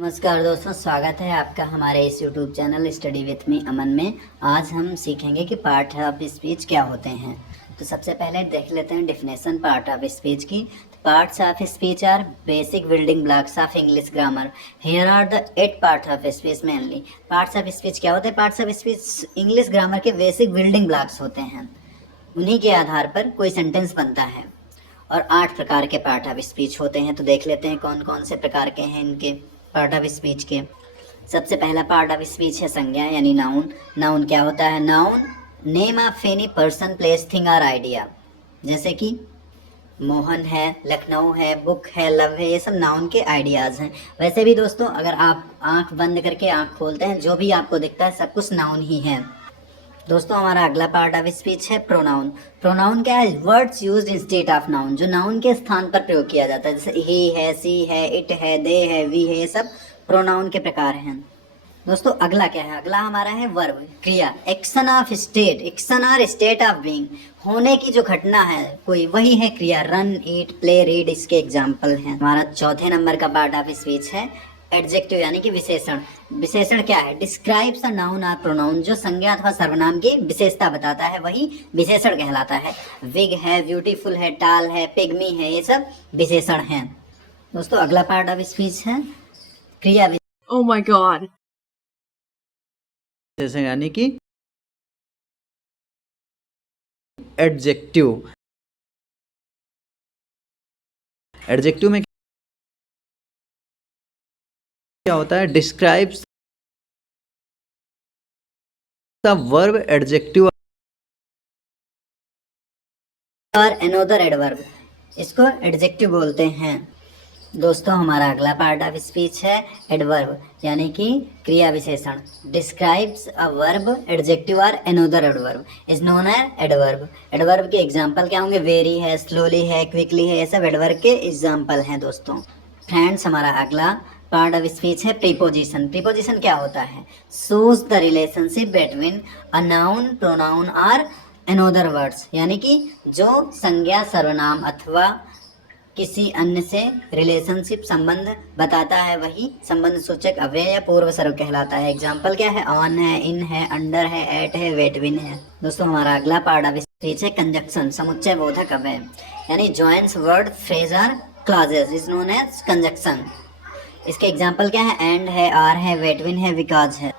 नमस्कार दोस्तों, स्वागत है आपका हमारे इस YouTube channel study with me Aman में। आज हम सीखेंगे कि पार्ट ऑफ स्पीच क्या होते हैं। तो सबसे पहले देख लेते हैं डेफिनेशन पार्ट ऑफ स्पीच की। Parts of speech are basic building blocks of English grammar. Here are the 8 part of speech mainly. Parts of speech क्या होते हैं? Parts of speech English grammar के बेसिक बिल्डिंग ब्लॉक्स होते हैं। उन्हीं के आधार पर कोई सेंटेंस बनता है और 8 प्रकार के पार्ट ऑफ स्पीच होते हैं। तो देख लेते हैं कौन कौन से प्रकार के हैं इनके पार्ट ऑफ स्पीच के। सबसे पहला पार्ट ऑफ स्पीच है संज्ञा यानी नाउन। नाउन क्या होता है? Noun name of any person, place, thing और आइडिया। जैसे कि मोहन है, लखनऊ है, बुक है, लव है, ये सब नाउन के आइडियाज़ हैं। वैसे भी दोस्तों, अगर आप आंख बंद करके आंख खोलते हैं, जो भी आपको दिखता है सब कुछ नाउन ही है। दोस्तों, हमारा अगला पार्ट ऑफ स्पीच है प्रोनाउन। प्रोनाउन क्या है? Words used instead of noun, जो नाउन के स्थान पर प्रयोग किया जाता है। जैसे ही है, सी है, इट है, दे है, वी है, ये सब प्रोनाउन के प्रकार हैं। दोस्तों, अगला क्या है? अगला हमारा है वर्ब, क्रिया, एक्शन ऑफ स्टेट, एक्शन और स्टेट ऑफ बीइंग, होने की जो घटना है कोई, वही है क्रिया। रन, ईट, प्ले, रीड इसके एग्जाम्पल हैं। हमारा चौथे नंबर का पार्ट ऑफ स्पीच है एडजेक्टिव यानी कि विशेषण। विशेषण क्या है? डिस्क्राइब्स अ नाउन और प्रोनाउन, जो संज्ञा अथवा सर्वनाम की विशेषता बताता है वही विशेषण कहलाता है। विग है, ब्यूटीफुल है, टाल है, पिग्मी है, ये सब विशेषण हैं। दोस्तों, अगला पार्ट ऑफ स्पीच है क्रिया। Oh my god. विशेषण यानी कि एडजेक्टिव। एडजेक्टिव में क्या होता है? डिस्क्राइब्स द वर्ब, एडजेक्टिव और अनदर एडवर्ब, इसको एडजेक्टिव बोलते हैं। दोस्तों, हमारा अगला पार्ट ऑफ स्पीच है एडवर्ब यानी कि क्रिया विशेषण। डिस्क्राइब्स अ वर्ब, एडजेक्टिव और another adverb is known as adverb. Adverb के एग्जांपल क्या होंगे? वेरी है, स्लोली है, क्विकली है, ये सब एडवर्ब के एग्जांपल हैं। दोस्तों फ्रेंड्स, हमारा अगला पार्ट ऑफ स्पीच है प्रीपोजिशन। प्रीपोजिशन क्या होता है? Shows the relationship between a noun, pronoun और अनदर वर्ड्स, यानी कि जो संज्ञा, सर्वनाम अथवा किसी अन्य से रिलेशनशिप, संबंध बताता है, वही संबंध सूचक अव्यय या पूर्व सर्व कहलाता है। एग्जाम्पल क्या है? ऑन है, इन है, अंडर है, एट है, वेटविन है। दोस्तों, हमारा अगला पार्ट ऑफ स्पीच है कंजक्शन, समुच्चय बोधक अव्यय यानी जॉइंट्स वर्ड, फ्रेज और clauses is known as conjunction. इसके एग्जाम्पल क्या है? एंड है, आर है, वेटविन है, बिकॉज है।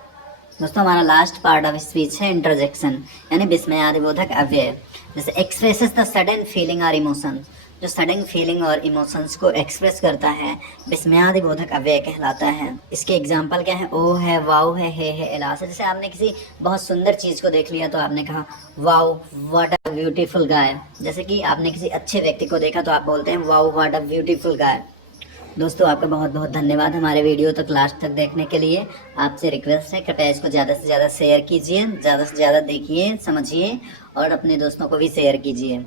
दोस्तों, हमारा लास्ट पार्ट ऑफ स्पीच है इंटरजेक्शन यानी विस्मयादिबोधक अव्यय। जैसे एक्सप्रेसेस द सडन फीलिंग और इमोशंस, जो सडन फीलिंग और इमोशंस को एक्सप्रेस करता है, विस्मयादिबोधक अव्यय कहलाता है। इसके एग्जाम्पल क्या है? ओ है, वाओ है, एलास है। जैसे आपने किसी बहुत सुंदर चीज़ को देख लिया तो आपने कहा वाओ व्हाट अ ब्यूटीफुल गाय। जैसे कि आपने किसी अच्छे व्यक्ति को देखा तो आप बोलते हैं वाओ व्हाट अ ब्यूटीफुल गाय। दोस्तों, आपका बहुत बहुत धन्यवाद हमारे वीडियो तक लास्ट तक देखने के लिए। आपसे रिक्वेस्ट है, कृपया इसको ज़्यादा से ज़्यादा शेयर कीजिए, ज़्यादा से ज़्यादा देखिए, समझिए और अपने दोस्तों को भी शेयर कीजिए।